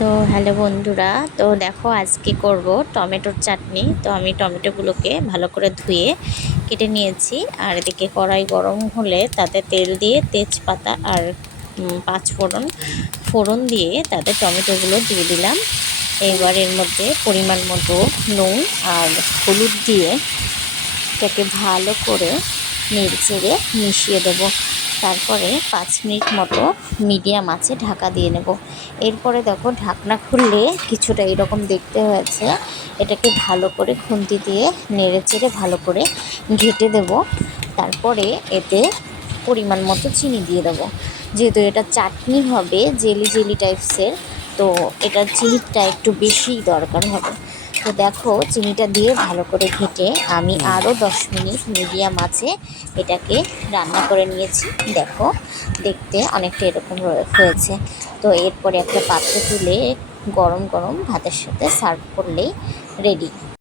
তো হ্যালো বন্ধুরা, তো দেখো আজকে করব টমেটোর চাটনি। তো আমি টমেটোগুলোকে ভালো করে ধুয়ে কেটে নিয়েছি। আর এদিকে কড়াই গরম হলে তাতে তেল দিয়ে তেজপাতা আর পাঁচফোড়ন ফোড়ন দিয়ে তাতে টমেটোগুলো দিয়ে দিলাম। এবার এর মধ্যে পরিমাণ মতো নুন আর হলুদ দিয়ে এটাকে ভালো করে নেড়েচেড়ে মিশিয়ে দেব। তারপরে 5 মিনিট মতো মিডিয়াম আঁচে ঢাকা দিয়ে নেব। এরপরে দেখো ঢাকনা খুললে কিছুটা এরকম দেখতে হয়েছে। এটাকে ভালো করে খুন্তি দিয়ে নেড়েচেড়ে ভালো করে ঘেঁটে দেব। তারপরে এতে পরিমাণ মতো চিনি দিয়ে দেবো। যেহেতু এটা চাটনি হবে জেলি জেলি টাইপসের, তো এটা চিনিটা একটু বেশিই দরকার হবে। তো দেখো চিনিটা দিয়ে ভালো করে ঘেঁটে আমি আরও 10 মিনিট মিডিয়াম আছে এটাকে রান্না করে নিয়েছি। দেখো দেখতে অনেকটা এরকম হয়েছে। তো এরপরে একটা পাত্রে তুলে গরম গরম ভাতের সাথে সার্ভ করলেই রেডি।